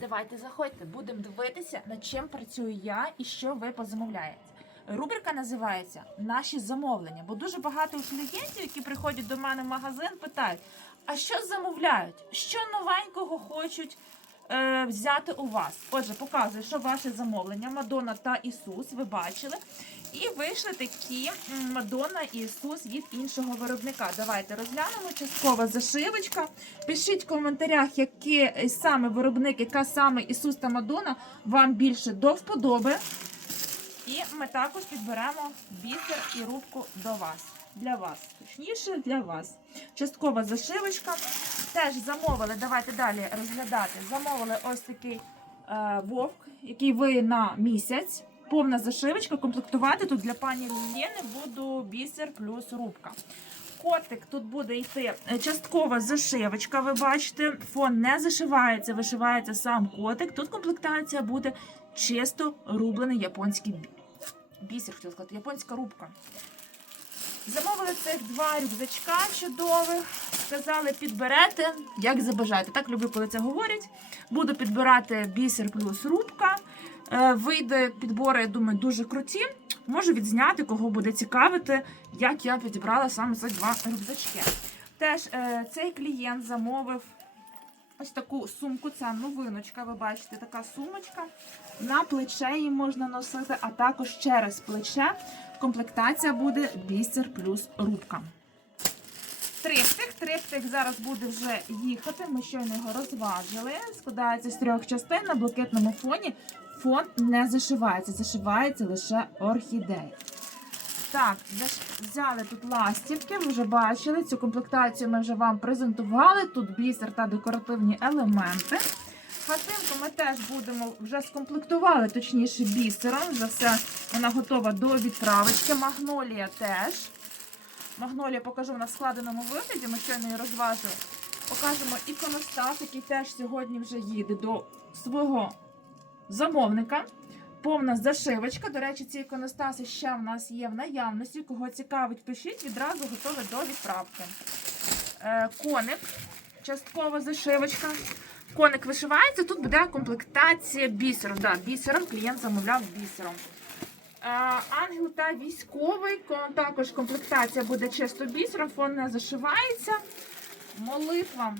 Давайте заходьте, будемо дивитися, над чим працюю я і що ви позамовляєте. Рубрика називається Наші замовлення, бо дуже багато клієнтів, які приходять до мене в магазин, питають: а що замовляють? Що новенького хочуть е, взяти у вас? Отже, показую, що ваше замовлення Мадонна та Ісус, ви бачили. І вийшли такі Мадонна і Ісус від іншого виробника. Давайте розглянемо. Часткова зашивочка. Пишіть в коментарях, який саме виробник, яка саме Ісус та Мадонна вам більше до вподоби. І ми також підберемо бісер і рубку до вас. Для вас, точніше, для вас. Часткова зашивочка. Теж замовили, давайте далі розглядати. Замовили ось такий е, вовк, який ви на місяць. Повна зашивочка. Комплектувати тут для пані Лєни буду бісер плюс рубка. Котик тут буде йти е, часткова зашивочка. Ви бачите, фон не зашивається, вишивається сам котик. Тут комплектація буде чисто рублений японський бі- бісер, хотіла сказати, японська рубка. Замовили цих два рюкзачка чудових. Сказали, підберете, як забажаєте. Так люблю, коли це говорять. Буду підбирати бісер плюс рубка. Е, Вийде підбори, я думаю, дуже круті. Можу відзняти, кого буде цікавити, як я підібрала саме ці два рюкзачки. Теж е, цей клієнт замовив ось таку сумку. Це новиночка. Ви бачите, така сумочка. На плече її можна носити, а також через плече. Комплектація буде бісер плюс рубка. Триптих. Триптих зараз буде вже їхати. Ми щойно його розважили. Складається з трьох частин на блакитному фоні. Фон не зашивається, зашивається лише орхідея. Так, взяли тут ластівки, ви вже бачили. Цю комплектацію ми вже вам презентували. Тут бісер та декоративні елементи. Хатинку ми теж будемо вже скомплектували, точніше, бісером. Вже все вона готова до відправочки. Магнолія теж. Магнолія покажу в складеному вигляді. Ми щойно її розважили. Покажемо іконостас, який теж сьогодні вже їде до свого замовника. Повна зашивочка. До речі, ці іконостаси ще в нас є в наявності. Кого цікавить, пишіть, відразу готові до відправки. Е, коник, часткова зашивочка. Коник вишивається, тут буде комплектація бісером. Да, бісером клієнт замовляв бісером. Е, ангел та військовий. Також комплектація буде чисто бісером, фон не зашивається. Молитва.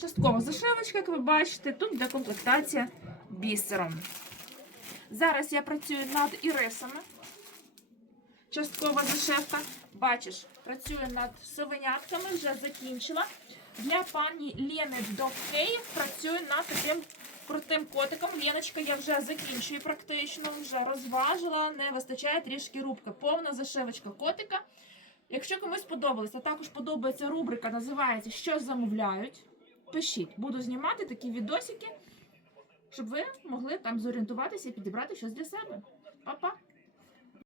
Часткова зашивочка, як ви бачите, тут буде комплектація бісером. Зараз я працюю над ірисами. Часткова зашивка. Бачиш, працюю над совенятками, вже закінчила. Для пані Лени до працюю над таким крутим котиком. Леночка я вже закінчую практично, вже розважила, не вистачає трішки рубки. Повна зашивочка котика. Якщо комусь подобалось, а також подобається рубрика, називається Що замовляють. Пишіть, буду знімати такі відосики, щоб ви могли там зорієнтуватися і підібрати щось для себе. Па-па!